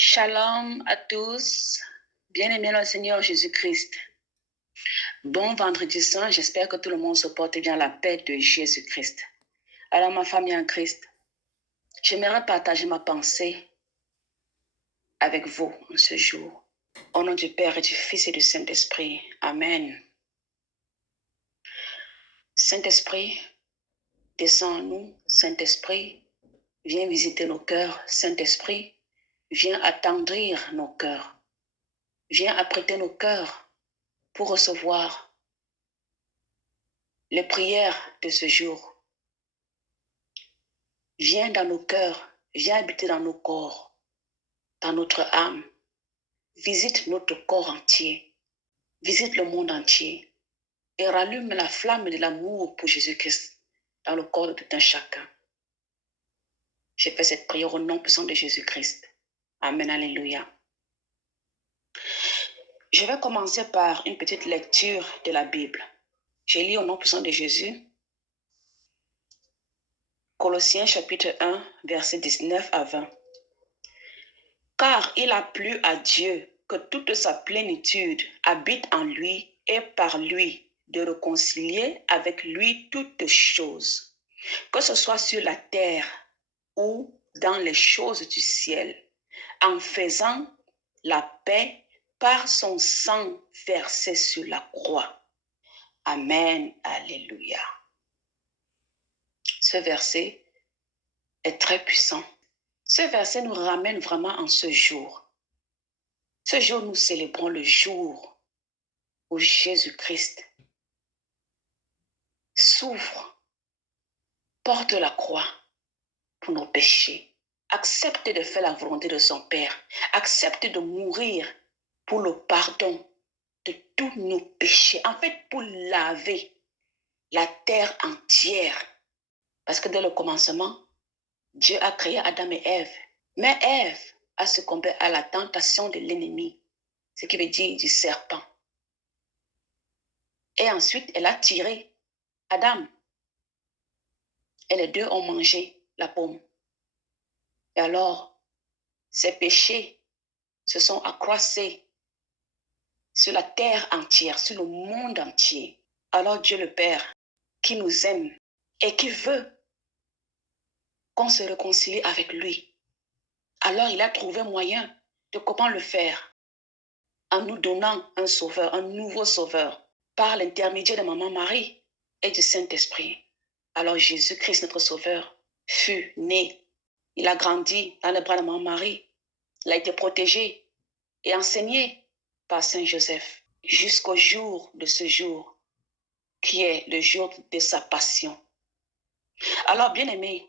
Shalom à tous, bien-aimés dans le Seigneur Jésus-Christ. Bon vendredi saint, j'espère que tout le monde se porte bien la paix de Jésus-Christ. Alors ma famille en Christ, j'aimerais partager ma pensée avec vous en ce jour. Au nom du Père et du Fils et du Saint-Esprit. Amen. Saint-Esprit, descends en nous. Saint-Esprit, viens visiter nos cœurs. Saint-Esprit, viens attendrir nos cœurs. Viens apprêter nos cœurs pour recevoir les prières de ce jour. Viens dans nos cœurs, viens habiter dans nos corps, dans notre âme. Visite notre corps entier, visite le monde entier et rallume la flamme de l'amour pour Jésus-Christ dans le corps de tout un chacun. Je fais cette prière au nom puissant de Jésus-Christ. Amen, alléluia. Je vais commencer par une petite lecture de la Bible. Je lis au nom puissant de Jésus. Colossiens chapitre 1, versets 19 à 20. Car il a plu à Dieu que toute sa plénitude habite en lui et par lui de réconcilier avec lui toutes choses, que ce soit sur la terre ou dans les choses du ciel, en faisant la paix par son sang versé sur la croix. Amen, alléluia. Ce verset est très puissant. Ce verset nous ramène vraiment en ce jour. Ce jour, nous célébrons le jour où Jésus-Christ souffre, porte la croix pour nos péchés, accepte de faire la volonté de son Père, accepte de mourir pour le pardon de tous nos péchés, en fait pour laver la terre entière. Parce que dès le commencement, Dieu a créé Adam et Ève, mais Ève a succombé à la tentation de l'ennemi, ce qui veut dire du serpent. Et ensuite, elle a tiré Adam. Et les deux ont mangé la pomme. Et alors, ces péchés se sont accroissés sur la terre entière, sur le monde entier. Alors Dieu le Père, qui nous aime et qui veut qu'on se réconcilie avec lui, alors il a trouvé moyen de comment le faire en nous donnant un sauveur, un nouveau sauveur, par l'intermédiaire de Maman Marie et du Saint-Esprit. Alors Jésus-Christ, notre sauveur, fut né. Il a grandi dans les bras de Maman Marie. Il a été protégé et enseigné par Saint Joseph jusqu'au jour de ce jour, qui est le jour de sa passion. Alors, bien-aimés,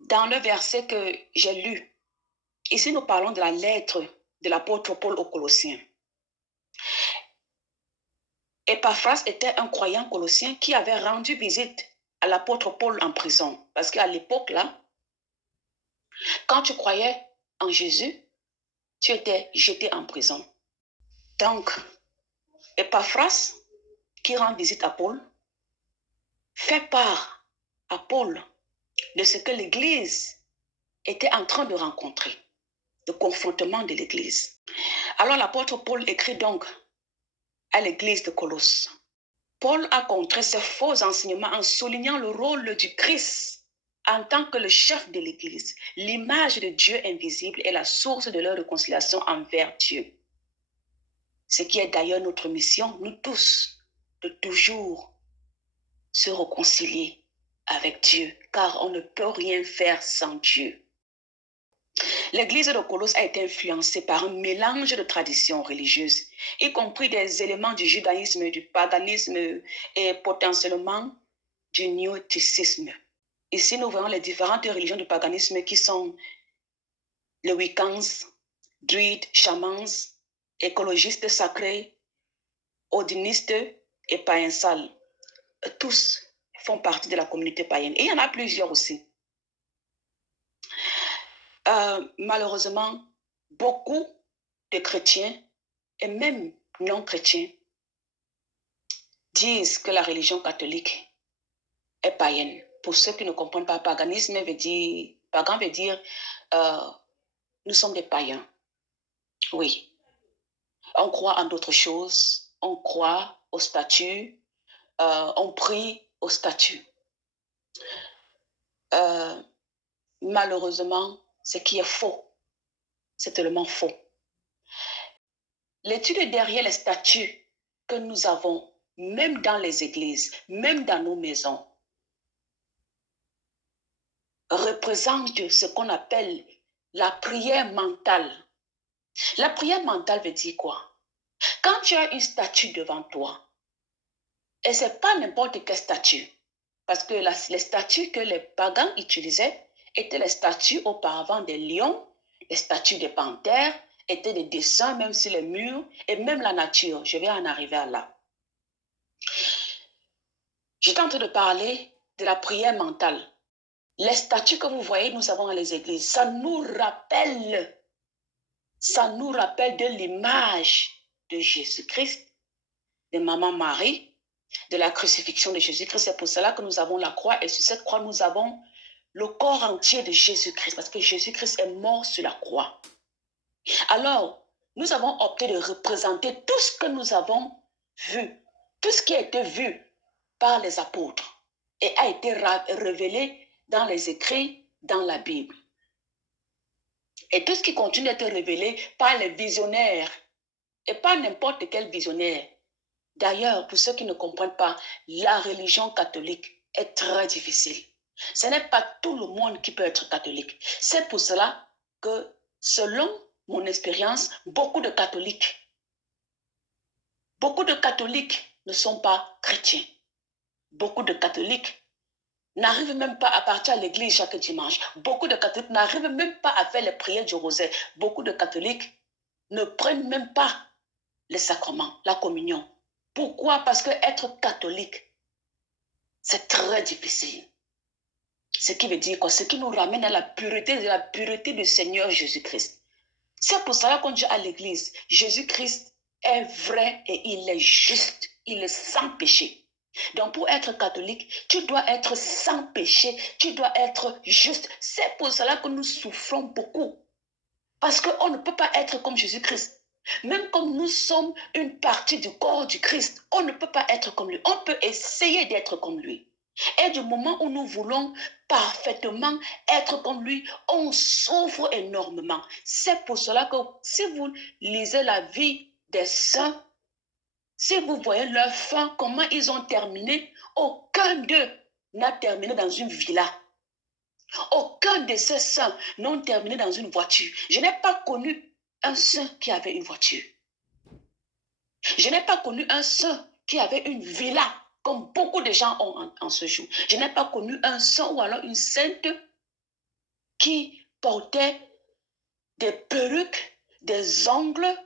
dans le verset que j'ai lu, ici nous parlons de la lettre de l'apôtre Paul aux Colossiens. Épaphras était un croyant colossien qui avait rendu visite à l'apôtre Paul en prison. Parce qu'à l'époque, là, quand tu croyais en Jésus, tu étais jeté en prison. Donc, Épaphras, qui rend visite à Paul, fait part à Paul de ce que l'Église était en train de rencontrer, le confrontement de l'Église. Alors l'apôtre Paul écrit donc à l'Église de Colosse. Paul a contré ces faux enseignements en soulignant le rôle du Christ en tant que le chef de l'Église, l'image de Dieu invisible et la source de leur réconciliation envers Dieu. Ce qui est d'ailleurs notre mission, nous tous, de toujours se réconcilier avec Dieu, car on ne peut rien faire sans Dieu. L'église de Colosse a été influencée par un mélange de traditions religieuses, y compris des éléments du judaïsme, du paganisme et potentiellement du gnosticisme. Ici, nous voyons les différentes religions du paganisme qui sont les Wiccans, druides, chamans, écologistes sacrés, odinistes et païens sales. Tous font partie de la communauté païenne. Et il y en a plusieurs aussi. Malheureusement, beaucoup de chrétiens et même non-chrétiens disent que la religion catholique est païenne. pour ceux qui ne comprennent pas, paganisme veut dire, pagan veut dire, nous sommes des païens. Oui. On croit en d'autres choses, on croit aux statues, on prie aux statues. Malheureusement, ce qui est faux, c'est tellement faux. L'étude derrière les statues que nous avons, même dans les églises, même dans nos maisons, représente ce qu'on appelle la prière mentale. La prière mentale veut dire quoi? Quand tu as une statue devant toi, et ce n'est pas n'importe quelle statue, parce que les statues que les pagans utilisaient étaient les statues auparavant des lions, les statues des panthères, étaient des dessins même sur les murs, et même la nature. Je vais en arriver à là. J'étais en train de parler de la prière mentale. Les statues que vous voyez, nous avons dans les églises, ça nous rappelle de l'image de Jésus-Christ, de Maman Marie, de la crucifixion de Jésus-Christ. C'est pour cela que nous avons la croix, et sur cette croix, nous avons le corps entier de Jésus-Christ, parce que Jésus-Christ est mort sur la croix. Alors, nous avons opté de représenter tout ce que nous avons vu, tout ce qui a été vu par les apôtres et a été révélé dans les écrits, dans la Bible. Et tout ce qui continue d'être révélé par les visionnaires, et pas n'importe quel visionnaire. D'ailleurs, pour ceux qui ne comprennent pas, la religion catholique est très difficile. Ce n'est pas tout le monde qui peut être catholique. C'est pour cela que, selon mon expérience, beaucoup de catholiques ne sont pas chrétiens. Beaucoup de catholiques n'arrivent même pas à partir à l'église chaque dimanche. Beaucoup de catholiques n'arrivent même pas à faire les prières du rosaire. Beaucoup de catholiques ne prennent même pas les sacrements, la communion. Pourquoi? Parce que être catholique, c'est très difficile. Ce qui veut dire quoi? Ce qui nous ramène à la pureté du Seigneur Jésus-Christ. C'est pour cela qu'on dit à l'église, Jésus-Christ est vrai et il est juste, il est sans péché. Donc pour être catholique, tu dois être sans péché, tu dois être juste. C'est pour cela que nous souffrons beaucoup. Parce qu'on ne peut pas être comme Jésus-Christ. Même comme nous sommes une partie du corps du Christ, on ne peut pas être comme lui. On peut essayer d'être comme lui. Et du moment où nous voulons parfaitement être comme lui, on souffre énormément. C'est pour cela que si vous lisez la vie des saints, si vous voyez leur fin, comment ils ont terminé, aucun d'eux n'a terminé dans une villa. Aucun de ces saints n'ont terminé dans une voiture. Je n'ai pas connu un saint qui avait une voiture. Je n'ai pas connu un saint qui avait une villa, comme beaucoup de gens ont en ce jour. Je n'ai pas connu un saint ou alors une sainte qui portait des perruques, des ongles,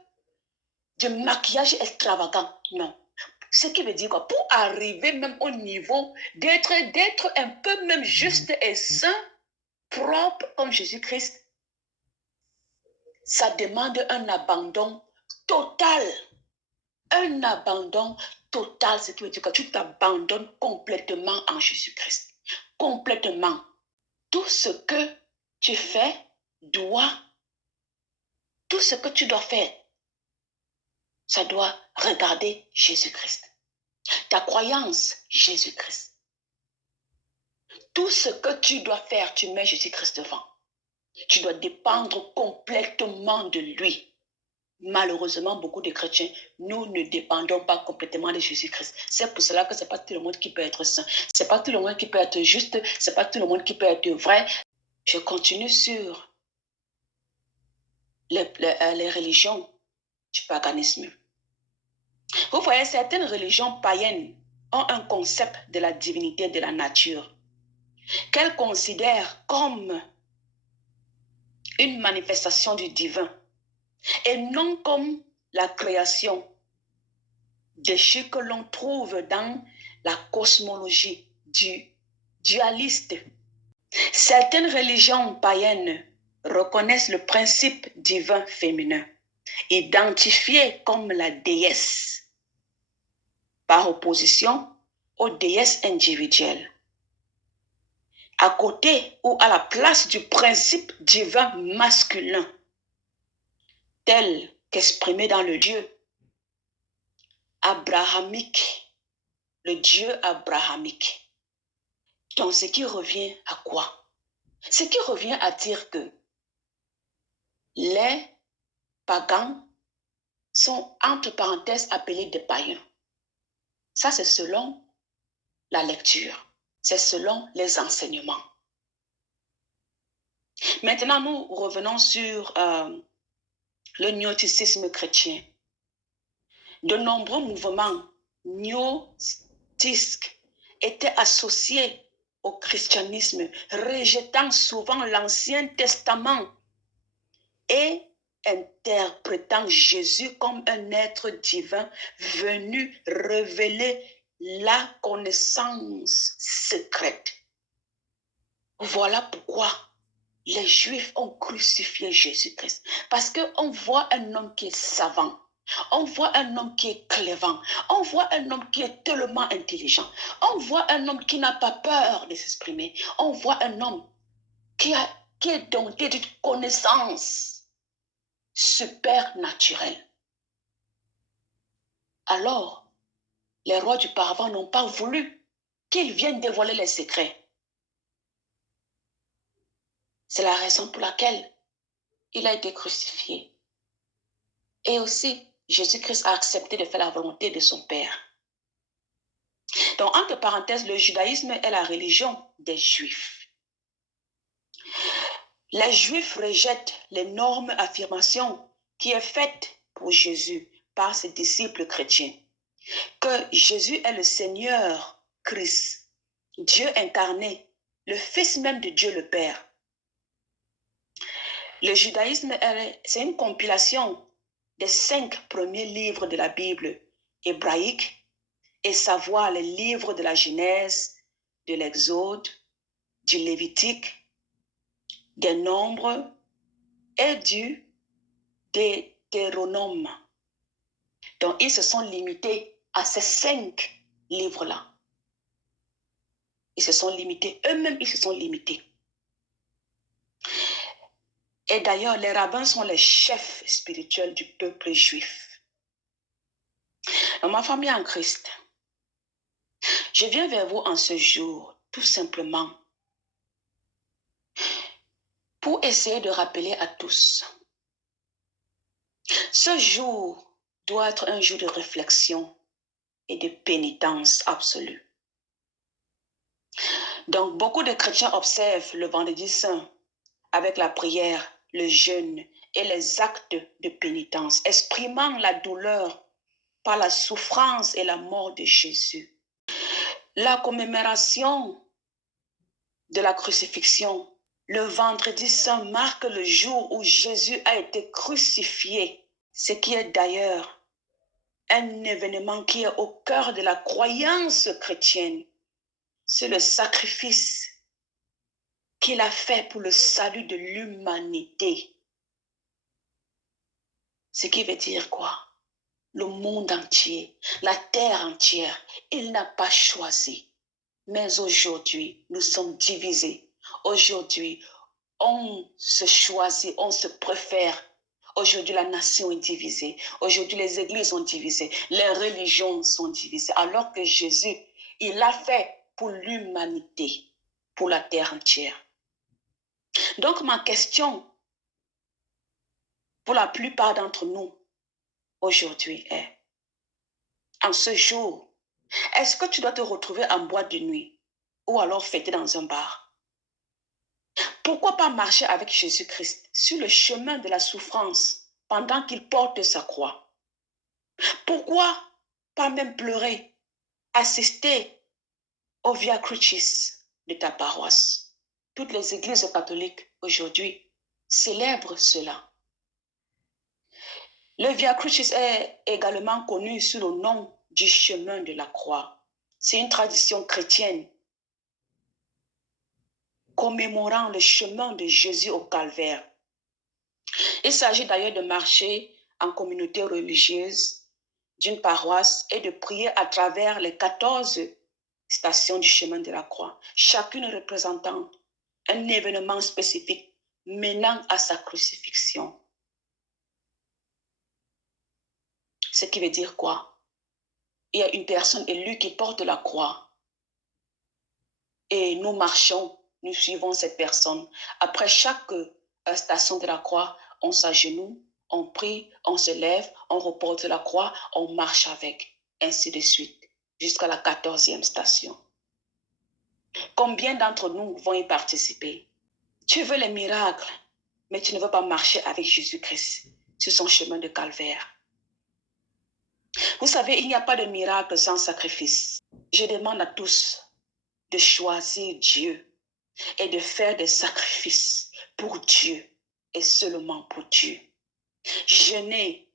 du maquillage extravagant. Non. Ce qui veut dire quoi? Pour arriver même au niveau d'être un peu même juste et saint, propre comme Jésus-Christ, ça demande un abandon total. Un abandon total, ce qui veut dire que tu t'abandonnes complètement en Jésus-Christ. Complètement. Tout ce que tu fais tout ce que tu dois faire, ça doit regarder Jésus-Christ. Ta croyance, Jésus-Christ. Tout ce que tu dois faire, tu mets Jésus-Christ devant. Tu dois dépendre complètement de lui. Malheureusement, beaucoup de chrétiens, nous ne dépendons pas complètement de Jésus-Christ. C'est pour cela que ce n'est pas tout le monde qui peut être saint. Ce n'est pas tout le monde qui peut être juste. Ce n'est pas tout le monde qui peut être vrai. Je continue sur les religions du paganisme. Vous voyez, certaines religions païennes ont un concept de la divinité de la nature qu'elles considèrent comme une manifestation du divin et non comme la création déchu que l'on trouve dans la cosmologie du dualiste. Certaines religions païennes reconnaissent le principe divin féminin, identifié comme la déesse, par opposition aux déesses individuelles. à côté ou à la place du principe divin masculin, tel qu'exprimé dans le Dieu abrahamique, le Dieu abrahamique. Donc, ce qui revient à quoi? Ce qui revient à dire que les pagans sont entre parenthèses appelés des païens. Ça, c'est selon la lecture, c'est selon les enseignements. Maintenant, nous revenons sur le gnosticisme chrétien. De nombreux mouvements gnostiques étaient associés au christianisme, rejetant souvent l'Ancien Testament et interprétant Jésus comme un être divin venu révéler la connaissance secrète. Voilà pourquoi les Juifs ont crucifié Jésus-Christ. Parce qu'on voit un homme qui est savant. On voit un homme qui est clévant. On voit un homme qui est tellement intelligent. On voit un homme qui n'a pas peur de s'exprimer. On voit un homme qui est doté d'une connaissance supernaturelle. Alors, les rois du paravent n'ont pas voulu qu'il vienne dévoiler les secrets. C'est la raison pour laquelle il a été crucifié. Et aussi, Jésus-Christ a accepté de faire la volonté de son Père. Donc, entre parenthèses, le judaïsme est la religion des Juifs. Les Juifs rejettent l'énorme affirmation qui est faite pour Jésus par ses disciples chrétiens, que Jésus est le Seigneur Christ, Dieu incarné, le Fils même de Dieu le Père. Le judaïsme, c'est une compilation des 5 premiers livres de la Bible hébraïque, et savoir les livres de la Genèse, de l'Exode, du Lévitique, des Nombres et du Deutéronome. Donc, ils se sont limités à ces 5 livres-là. Ils se sont limités, eux-mêmes, ils se sont limités. Et d'ailleurs, les rabbins sont les chefs spirituels du peuple juif. Dans ma famille en Christ, je viens vers vous en ce jour, tout simplement, pour essayer de rappeler à tous. Ce jour doit être un jour de réflexion et de pénitence absolue. Donc, beaucoup de chrétiens observent le vendredi saint avec la prière, le jeûne et les actes de pénitence, exprimant la douleur par la souffrance et la mort de Jésus. La commémoration de la crucifixion, le vendredi saint, marque le jour où Jésus a été crucifié, ce qui est d'ailleurs un événement qui est au cœur de la croyance chrétienne. C'est le sacrifice qu'il a fait pour le salut de l'humanité. Ce qui veut dire quoi? Le monde entier, la terre entière, il n'a pas choisi. Mais aujourd'hui, nous sommes divisés. Aujourd'hui, on se choisit, on se préfère. Aujourd'hui, la nation est divisée. Aujourd'hui, les églises sont divisées. Les religions sont divisées. Alors que Jésus, il l'a fait pour l'humanité, pour la terre entière. Donc, ma question pour la plupart d'entre nous aujourd'hui est, en ce jour, est-ce que tu dois te retrouver en boîte de nuit ou alors fêter dans un bar? Pourquoi pas marcher avec Jésus-Christ sur le chemin de la souffrance pendant qu'il porte sa croix? Pourquoi pas même pleurer, assister au Via Crucis de ta paroisse? Toutes les églises catholiques aujourd'hui célèbrent cela. Le Via Crucis est également connu sous le nom du chemin de la croix. C'est une tradition chrétienne commémorant le chemin de Jésus au calvaire. Il s'agit d'ailleurs de marcher en communauté religieuse d'une paroisse et de prier à travers les 14 stations du chemin de la croix, chacune représentant un événement spécifique menant à sa crucifixion. Ce qui veut dire quoi? Il y a une personne élue qui porte la croix. Et nous marchons, nous suivons cette personne. Après chaque station de la croix, on s'agenouille, on prie, on se lève, on reporte la croix, on marche avec, ainsi de suite, jusqu'à la 14e station. Combien d'entre nous vont y participer? Tu veux les miracles, mais tu ne veux pas marcher avec Jésus-Christ sur son chemin de calvaire. Vous savez, il n'y a pas de miracle sans sacrifice. Je demande à tous de choisir Dieu et de faire des sacrifices pour Dieu et seulement pour Dieu. Jeûner,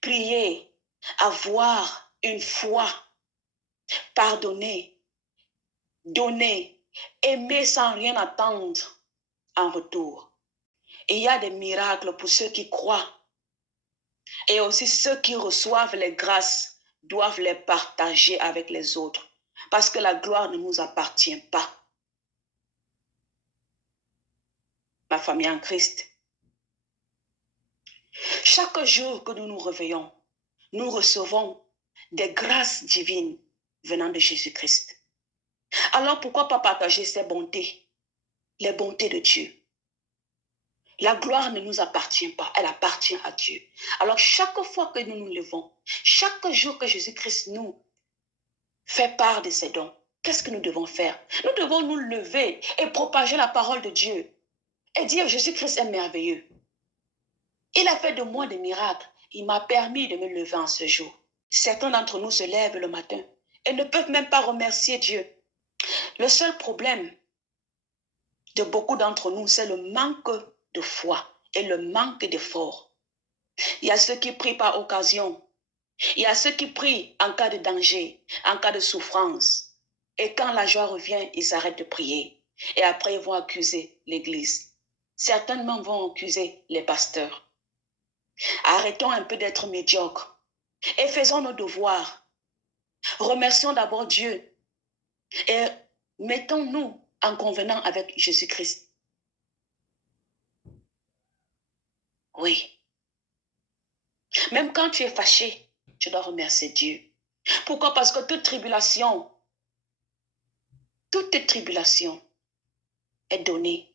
prier, avoir une foi, pardonner, donner, aimer sans rien attendre en retour. Et il y a des miracles pour ceux qui croient. Et aussi ceux qui reçoivent les grâces doivent les partager avec les autres. Parce que la gloire ne nous appartient pas. Ma famille en Christ. Chaque jour que nous nous réveillons, nous recevons des grâces divines venant de Jésus-Christ. Alors pourquoi pas partager ces bontés, les bontés de Dieu? La gloire ne nous appartient pas, elle appartient à Dieu. Alors chaque fois que nous nous levons, chaque jour que Jésus-Christ nous fait part de ses dons, qu'est-ce que nous devons faire? Nous devons nous lever et propager la parole de Dieu et dire Jésus-Christ est merveilleux. Il a fait de moi des miracles. Il m'a permis de me lever en ce jour. Certains d'entre nous se lèvent le matin et ne peuvent même pas remercier Dieu. Le seul problème de beaucoup d'entre nous, c'est le manque de foi et le manque d'effort. Il y a ceux qui prient par occasion. Il y a ceux qui prient en cas de danger, en cas de souffrance. Et quand la joie revient, ils arrêtent de prier. Et après, ils vont accuser l'Église. Certainement vont accuser les pasteurs. Arrêtons un peu d'être médiocres et faisons nos devoirs. Remercions d'abord Dieu et mettons-nous en convenant avec Jésus-Christ. Oui. Même quand tu es fâché, tu dois remercier Dieu. Pourquoi? Parce que toute tribulation est donnée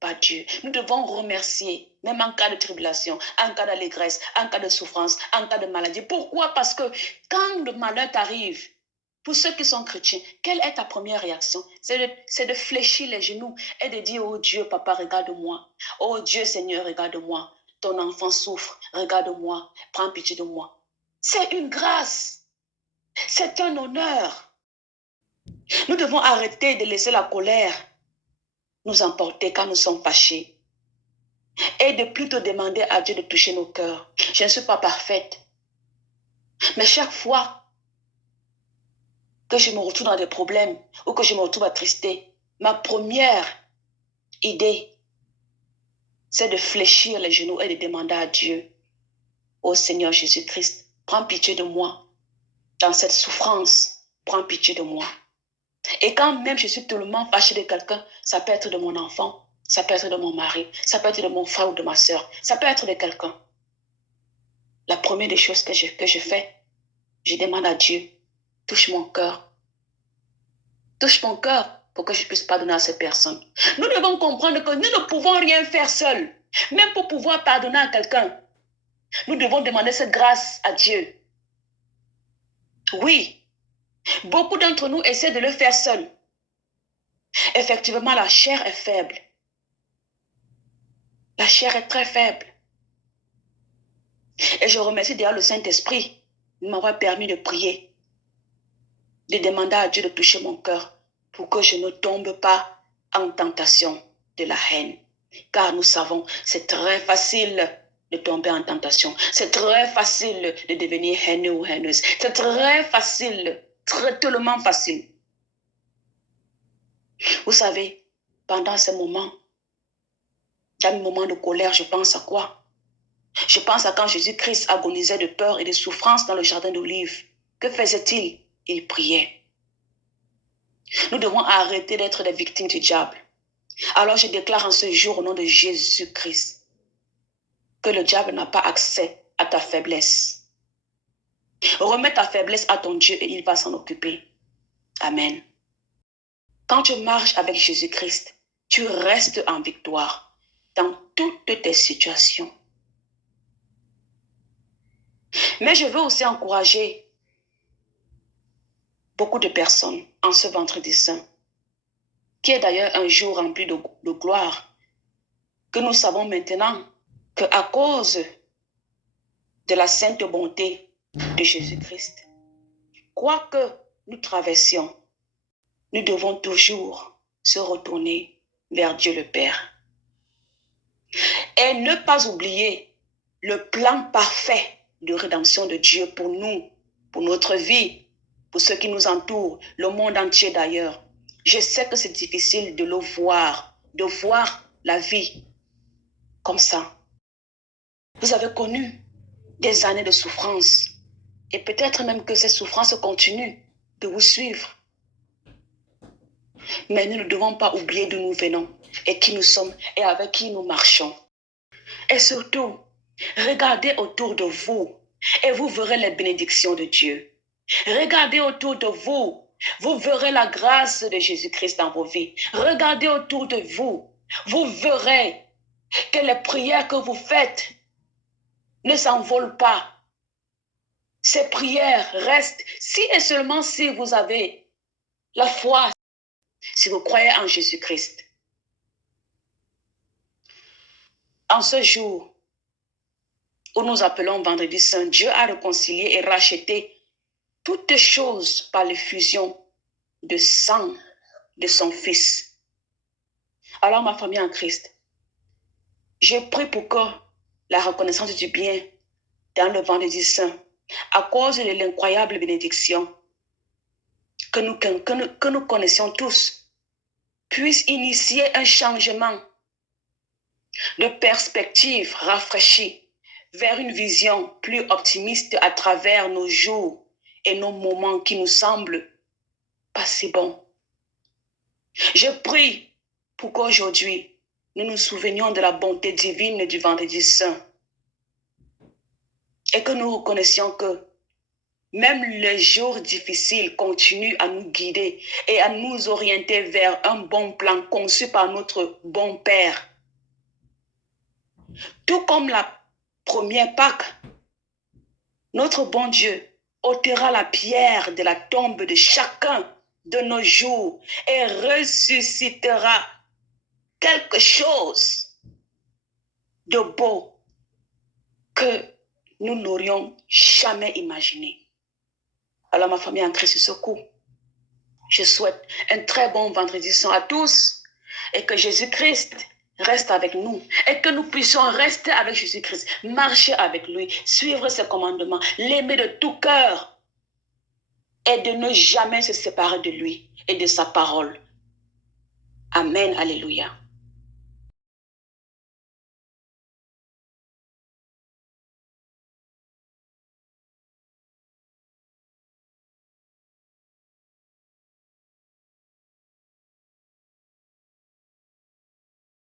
par Dieu. Nous devons remercier, même en cas de tribulation, en cas d'allégresse, en cas de souffrance, en cas de maladie. Pourquoi? Parce que quand le malheur t'arrive, pour ceux qui sont chrétiens, quelle est ta première réaction? C'est de fléchir les genoux et de dire, oh Dieu, papa, regarde-moi. Oh Dieu, Seigneur, regarde-moi. Ton enfant souffre, regarde-moi, prends pitié de moi. C'est une grâce. C'est un honneur. Nous devons arrêter de laisser la colère nous emporter quand nous sommes fâchés et de plutôt demander à Dieu de toucher nos cœurs. Je ne suis pas parfaite. Mais chaque fois que je me retrouve dans des problèmes ou que je me retrouve attristé, ma première idée, c'est de fléchir les genoux et de demander à Dieu, ô Seigneur Jésus-Christ, prends pitié de moi. Dans cette souffrance, prends pitié de moi. Et quand même je suis tellement fâchée de quelqu'un, ça peut être de mon enfant, ça peut être de mon mari, ça peut être de mon frère ou de ma soeur, ça peut être de quelqu'un. La première des choses que je fais, je demande à Dieu, touche mon cœur. Touche mon cœur pour que je puisse pardonner à cette personne. Nous devons comprendre que nous ne pouvons rien faire seuls. Même pour pouvoir pardonner à quelqu'un, nous devons demander cette grâce à Dieu. Oui, beaucoup d'entre nous essaient de le faire seuls. Effectivement, la chair est faible. La chair est très faible. Et je remercie d'ailleurs le Saint-Esprit de m'avoir permis de prier, de demander à Dieu de toucher mon cœur pour que je ne tombe pas en tentation de la haine. Car nous savons, c'est très facile de tomber en tentation. C'est très facile de devenir haineux ou haineuse. C'est très facile, tellement facile. Vous savez, pendant ces moments, dans mes moments de colère, je pense à quoi? Je pense à quand Jésus-Christ agonisait de peur et de souffrance dans le jardin d'Olives. Que faisait-il? Il priait. Nous devons arrêter d'être des victimes du diable. Alors je déclare en ce jour au nom de Jésus-Christ que le diable n'a pas accès à ta faiblesse. Remets ta faiblesse à ton Dieu et il va s'en occuper. Amen. Quand tu marches avec Jésus-Christ, tu restes en victoire dans toutes tes situations. Mais je veux aussi encourager beaucoup de personnes en ce vendredi saint, qui est d'ailleurs un jour rempli de gloire, que nous savons maintenant qu'à cause de la sainte bonté de Jésus-Christ, quoi que nous traversions, nous devons toujours se retourner vers Dieu le Père. Et ne pas oublier le plan parfait de rédemption de Dieu pour nous, pour notre vie, pour ceux qui nous entourent, le monde entier d'ailleurs. Je sais que c'est difficile de le voir, de voir la vie comme ça. Vous avez connu des années de souffrance et peut-être même que ces souffrances continuent de vous suivre. Mais nous ne devons pas oublier d'où nous venons et qui nous sommes et avec qui nous marchons. Et surtout, regardez autour de vous et vous verrez les bénédictions de Dieu. Regardez autour de vous, vous verrez la grâce de Jésus-Christ dans vos vies. Regardez autour de vous, vous verrez que les prières que vous faites ne s'envolent pas. Ces prières restent si et seulement si vous avez la foi, si vous croyez en Jésus-Christ. En ce jour où nous appelons Vendredi Saint, Dieu a réconcilié et racheté toutes choses par l'effusion de sang de son Fils. Alors ma famille en Christ, je prie pour que la reconnaissance du bien dans le Vendredi Saint, à cause de l'incroyable bénédiction que nous connaissions tous, puisse initier un changement de perspective rafraîchie vers une vision plus optimiste à travers nos jours et nos moments qui nous semblent pas si bons. Je prie pour qu'aujourd'hui, nous nous souvenions de la bonté divine du Vendredi Saint et que nous reconnaissions que même les jours difficiles continuent à nous guider et à nous orienter vers un bon plan conçu par notre bon Père. Tout comme la première Pâque, notre bon Dieu ôtera la pierre de la tombe de chacun de nos jours et ressuscitera quelque chose de beau que nous n'aurions jamais imaginé. Alors ma famille en Christ ce coup, je souhaite un très bon Vendredi Saint à tous et que Jésus-Christ reste avec nous et que nous puissions rester avec Jésus-Christ, marcher avec lui, suivre ses commandements, l'aimer de tout cœur et de ne jamais se séparer de lui et de sa parole. Amen, alléluia.